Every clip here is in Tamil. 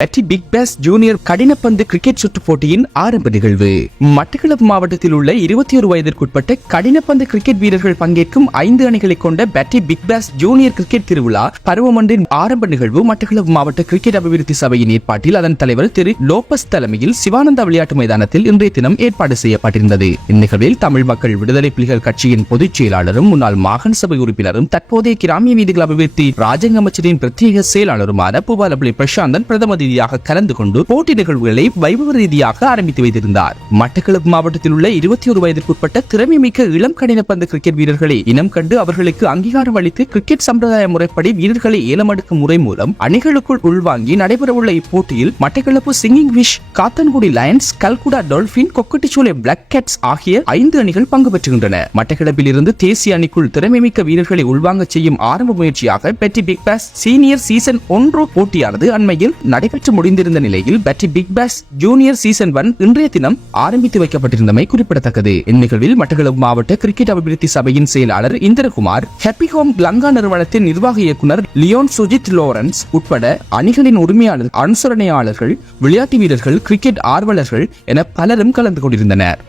பெட்டி பிக் பாஸ் ஜூனியர் கடினப்பந்து கிரிக்கெட் சுற்று போட்டியின் ஆரம்ப நிகழ்வு. மட்டக்களப்பு மாவட்டத்தில் உள்ள 21 வயதிற்குட்பட்ட கடினப்பந்து கிரிக்கெட் வீரர்கள் பங்கேற்கும் 5 அணிகளை கொண்ட பெட்டி பிக் பாஸ் ஜூனியர் கிரிக்கெட் திருவிழா பருவமொன்றின் ஆரம்ப நிகழ்வு மட்டக்களப்பு மாவட்ட கிரிக்கெட் அபிவிருத்தி சபையின் ஏற்பாட்டில் அதன் தலைவர் திரு லோபஸ் தலைமையில் சிவானந்தா விளையாட்டு மைதானத்தில் இன்றைய தினம் ஏற்பாடு செய்யப்பட்டிருந்தது. இந்நிகழ்வில் தமிழ் மக்கள் விடுதலை புலிகள் கட்சியின் பொதுச் செயலாளரும் முன்னாள் மாகாண சபை உறுப்பினரும் தற்போதைய கிராமிய வீதிகள் அபிவிருத்தி ராஜாங்க அமைச்சரின் பிரத்யேக செயலாளருமான பூபாலபுலி பிரசாந்தன் பிரதம கலந்து கொண்டு போட்டி நிகழ்வுகளை வைபவ ரீதியாக ஆரம்பித்து வைத்திருந்தார். மட்டக்களப்பு மாவட்டத்தில் உள்ள 21 வயதிற்குட்பட்ட திறமைமிக்க இளம் கடினப்பந்து கிரிக்கெட் வீரர்களை இனம் கண்டு அவர்களுக்கு அங்கீகாரம் அளித்து கிரிக்கெட் சம்பிரதாய முறைப்படி வீரர்களை ஏலமெடுக்கும் முறை மூலம் அணிகளுக்குள் உள்வாங்கி நடைபெறவுள்ள இப்போட்டியில் Batticaloa singing fish, Kattankudy Lions, Kalkudah Dolphin, Kokkadicholai Black Cats ஆகிய 5 அணிகள் பங்கு பெற்றுகின்றன. மட்டக்களப்பில் இருந்து தேசிய அணிக்குள் திறமைமிக்க வீரர்களை உள்வாங்க செய்யும் ஆரம்ப முயற்சியாக பெட்டி பிக் பாஸ் சீனியர் சீசன் 1 போட்டியானது அண்மையில் நடைபெற்று முடிந்திருந்த நிலையில் பெட்டி பிக் பாஸ் ஜூனியர் சீசன் 1 இன்றைய தினம் ஆரம்பித்து வைக்கப்பட்டிருந்தமை குறிப்பிடத்தக்கது. இந்நிகழ்வில் மட்டக்களப்பு மாவட்ட கிரிக்கெட் அபிவிருத்தி சபையின் செயலாளர் இந்திரகுமார், ஹாப்பி ஹோம் லங்கா நிறுவனத்தின் நிர்வாக இயக்குனர் லியோன் சுஜித் லோரன்ஸ் உட்பட அணிகளின் உரிமையாளர், அனுசரணையாளர்கள், விளையாட்டு வீரர்கள், கிரிக்கெட் ஆர்வலர்கள் என பலரும் கலந்து கொண்டிருந்தனர்.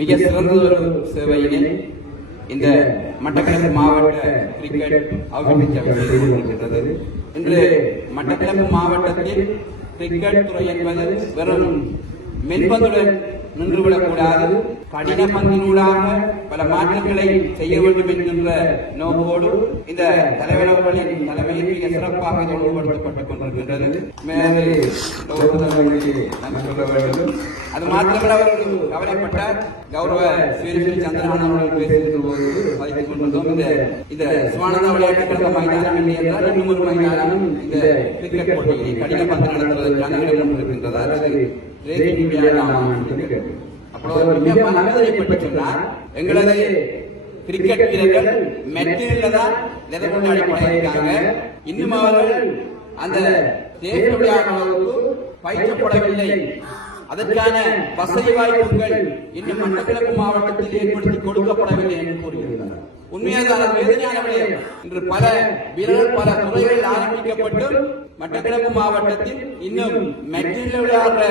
மிக சிறந்த ஒரு சேவையினை இந்த மட்டக்களப்பு மாவட்ட கிரிக்கெட் அபிவிருத்தி சபை செய்து கொண்டிருக்கிறது. இன்று மட்டக்களப்பு மாவட்டத்தில் கிரிக்கெட் துறை என்பது வெறும் மென்பந்துடன் நின்றுவிடக்கூடாது, கடின பந்தினூடாக பல மாற்றங்களை செய்ய வேண்டும் என்கின்ற நோக்கோடு இந்த தலைவர் அவர்களின் தலைமையில் மிக சிறப்பாக ஒழுங்குபடுத்தப்பட்டுக் கொண்டிருக்கின்றது. அது மாத்திரமல்ல, அவர்கள் கவலைப்பட்டார். கௌரவ ஸ்ரீ சந்திரகான் அவர்கள் பேசுகின்ற போது வைத்துக் கொண்டிருந்தோம். இந்த சிவானந்தா விளையாட்டு கழக மைதானம் இல்லை என்றால் இன்னும் ஒரு மைதானம் இந்த கிரிக்கெட் போட்டியை கடின பந்து நடத்துவதற்கான இடம் இருக்கின்றது. அல்லது எங்களது கிரிக்கெட் வீரர்கள் மெட்டீரியல் தான் கொண்டாடி பழகிருக்காங்க. இன்னும் அவர்கள் அந்த தேசிய விளையாட்டு பயிற்றப்படவில்லை. அதற்கான வசதி வாய்ப்புகள் இன்னும் மட்டக்களப்பு மாவட்டத்தில் ஏற்படுத்தி கொடுக்கப்படவில்லை என்று கூறுகிறார். உண்மையாக வேதனையான விடயம். இன்று பல வீரர்கள் பல துறைகளில் ஆரம்பிக்கப்பட்டு மட்டக்களப்பு மாவட்டத்தில் இன்னும் மெட்டீரியல் விளையாடுற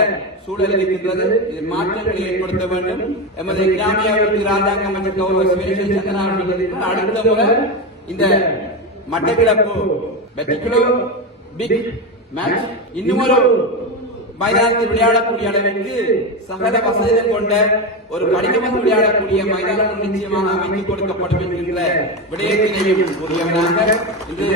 சூழல் இருக்கின்றது. இது மாற்றங்களை ஏற்படுத்த வேண்டும். எமது கிராமிய ராஜாங்க அமைச்சர் கௌரவ சந்திரன் அடுத்த முறை இந்த மட்டக்களப்பு பிக் மேட்ச் இன்னும் ஒரு மைதானத்தில் விளையாடக்கூடிய அளவிற்கு சகல வசதிகள் கொண்ட ஒரு கடினமாக விளையாடக்கூடிய மைதானம் நிச்சயமாக அமைத்துக் கொடுக்கப்படும் என்கின்ற விடயத்தினையும் கூறியவராக இன்று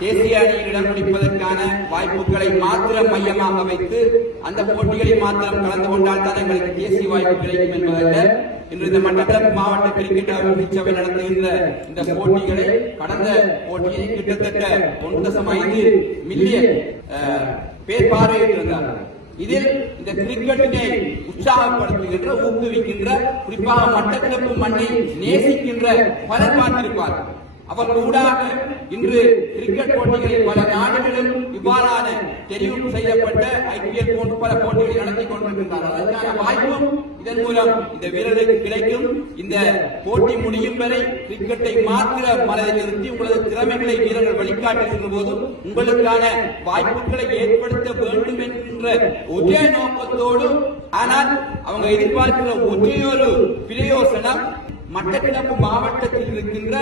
தேசிய அணியில் இடம் பிடிப்பதற்கான வாய்ப்புகளை மாத்திரம் மையமாக வைத்து அந்த போட்டிகளில் மாத்திரம் கலந்து கொண்டால் தான் எங்களுக்கு தேசிய வாய்ப்பு கிடைக்கும் என்பதல்ல. இன்று இந்த மட்டக்களப்பு மாவட்ட கிரிக்கெட் அபிவிருத்தி சபை நடத்துகின்ற இந்த போட்டிகளை கடந்த போட்டியை கிட்டத்தட்ட 1.5 மில்லியன் பேர் பார்வையிட்டிருந்தார்கள். இதில் இந்த கிரிக்கெட்டினை உற்சாகப்படுத்துகின்ற, ஊக்குவிக்கின்ற, குறிப்பாக மட்டக்களப்பு மண்ணை நேசிக்கின்ற பலர் பார்த்திருப்பார்கள். அவர்கள் ஊடாக இன்று கிரிக்கெட் போட்டிகளில் பல நாடுகளில் இவ்வாறான தெரிவு செய்யப்பட்ட ஐபிஎல் போன்ற பல போட்டிகளை நடத்தி கொண்டிருக்கின்றார்கள். அதற்கான வாய்ப்பும் இதன் மூலம் இந்த வீரர்களுக்கு கிடைக்கும். இந்த போட்டி முடியும் வரை கிரிக்கெட்டை மாத்திர மனதில் நிறுத்தி உங்களது திறமைகளை வீரர்கள் வழிகாட்டுகின்ற போது உங்களுக்கான வாய்ப்புகளை ஏற்படுத்த வேண்டும் என்கின்ற ஒரே நோக்கத்தோடு, ஆனால் அவங்க எதிர்பார்க்கிற ஒரே ஒரு பிரயோசனம் மட்டக்களப்பு மாவட்டத்தில் இருக்கின்ற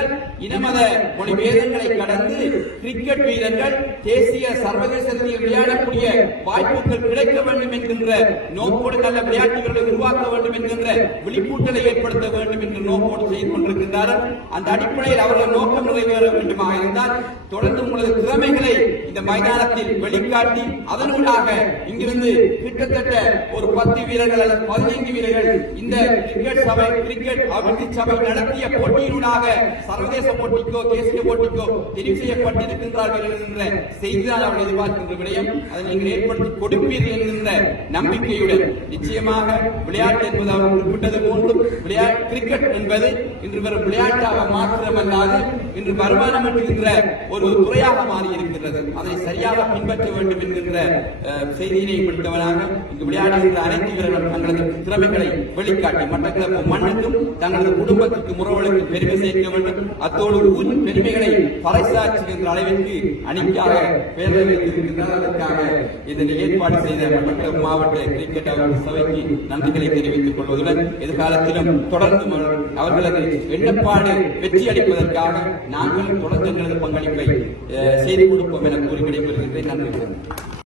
இனமத மொழி பேதங்களை கடந்து கிரிக்கெட் வீரர்கள் தேசிய சர்வதேச விளையாடக்கூடிய வாய்ப்புகள் கிடைக்க வேண்டும் என்கின்ற நோக்கோடு நல்ல விளையாட்டு வீரர்களை உருவாக்க வேண்டும் என்கின்ற விழிப்பூட்டலை ஏற்படுத்த வேண்டும் என்ற நோக்கோடு செய்து கொண்டிருக்கின்றார்கள். அந்த அடிப்படையில் அவர்கள் நோக்கம் நிறைவேற வேண்டுமாக இருந்தால் தொடர்ந்து உங்களது திறமைகளை இந்த மைதானத்தில் வெளிக்காட்டி அதனூடாக இங்கிருந்து கிட்டத்தட்ட ஒரு 10 வீரர்கள் அல்லது 15 வீரர்கள் இந்த கிரிக்கெட் சபை கிரிக்கெட் அபிவிருத்தி சபை நடத்திய போட்டியினூடாக சர்வதேச போட்டிக்கோ தேசிய போட்டிக்கோ தெரிவு செய்யப்பட்டிருக்கின்றார்கள் என்கின்ற செய்திதான் அவர்கள் எதிர்பார்க்கின்ற விடயம். அதை நீங்கள் ஏற்படுத்தி கொடுப்பீர்கள் என்கின்ற நம்பிக்கையுடன் நிச்சயமாக விளையாட்டு என்பது அவர் குறிப்பிட்டது போன்று கிரிக்கெட் என்பது இன்று வெறும் விளையாட்டாக மாத்திரமல்லாது இன்று வருமானம் என்கின்ற ஒரு துறையாக மாறி இருக்கிறது. அதை சரியாக பின்பற்ற வேண்டும் என்கின்ற செய்தியினை பிடித்தவனாக இங்கு விளையாடுகின்ற அனைத்து வீரர்கள் தங்களது திறமைகளை வெளிக்காட்டி மட்டக்களப்பு மண்ணுக்கும் தங்களது குடும்பத்துக்கு முறவர்களுக்கு பெருமை சேர்க்க வேண்டும். அத்தோடு ஊரின் பெருமைகளை பறைசாற்றுகின்ற அளவிற்கு அணிக்காக பேரை வைத்திருக்கின்றார். அதற்காக இதனை ஏற்பாடு செய்த மட்டக்களப்பு மாவட்ட கிரிக்கெட் சபைக்கு நன்றிகளை தெரிவித்துக் கொள்வதுடன் எதிர்காலத்திலும் தொடர்ந்து அவர்களது எண்ணப்பாடு வெற்றி அளிப்பதற்காக நாங்கள் தொடர்ந்து எங்களது பங்களிப்பை செய்து கொடுப்போம் என கூறி விடைபெறுகின்றேன். நன்றி.